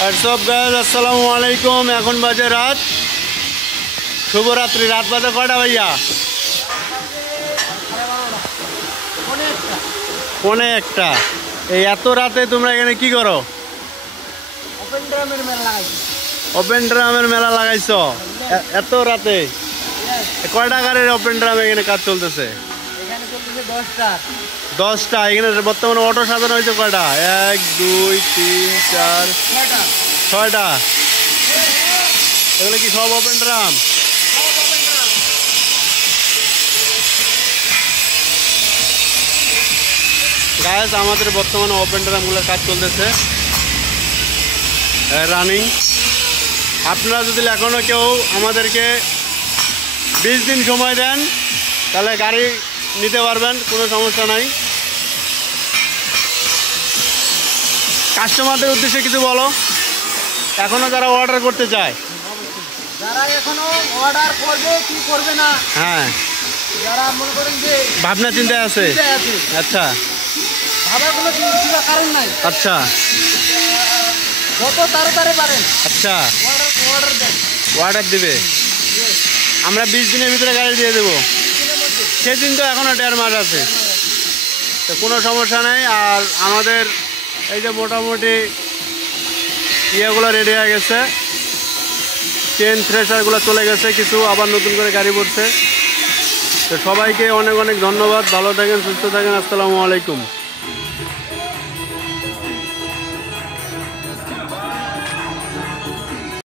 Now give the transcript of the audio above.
WhatsApp guys, আসসালামু আলাইকুম। এখন বাজে রাত, শুভরাত্রি। রাত বাজে কয়টা ভাইয়া? 1:45। এই এত রাতে তোমরা এখানে কি করো? ওপেন ড্রামের মেলা লাগাইছো এত রাতে? কয়টা গাড়ির ওপেন ড্রাম এখানে কাজ চলতেছে? 10টা। এখানে বর্তমানে অটো সাজানো হয়েছে কয়টা? 1 2 3 4 6টা। এগুলো কি সব ওপেন ড্রাম? গাইস, আমাদের বর্তমানে ওপেন ড্রামগুলোর কাজ চলতেছে, রানিং। আপনারা যদি এখনও কেউ আমাদেরকে 20 দিন সময় দেন তাহলে গাড়ি নিতে পারবেন, কোনো সমস্যা নাই। কাস্টমারদের উদ্দেশ্যে কিছু বলো, এখনও যারা অর্ডার করতে চায়। যারা এখনো অর্ডার করবে কি করবে না, হ্যাঁ, যারা মনে করেন যে ভাবনা চিন্তায় আছে। আচ্ছা, ভাবার কোনো কারণ নাই। আচ্ছা, যত তাড়াতাড়ি পারেন আচ্ছা, অর্ডার দেন, অর্ডার দিবে। আমরা 20 দিনের ভিতরে গাড়ি দিয়ে দেবো। সেদিন তো এখনও 1.5 মাস আছে, তো কোনো সমস্যা নেই। আর আমাদের এই যে মোটামুটি ইয়েগুলো রেডি হয়ে গেছে, চেন থ্রেশারগুলো চলে গেছে, কিছু আবার নতুন করে গাড়ি পড়ছে। তো সবাইকে অনেক অনেক ধন্যবাদ। ভালো থাকেন, সুস্থ থাকেন। আসসালামু আলাইকুম।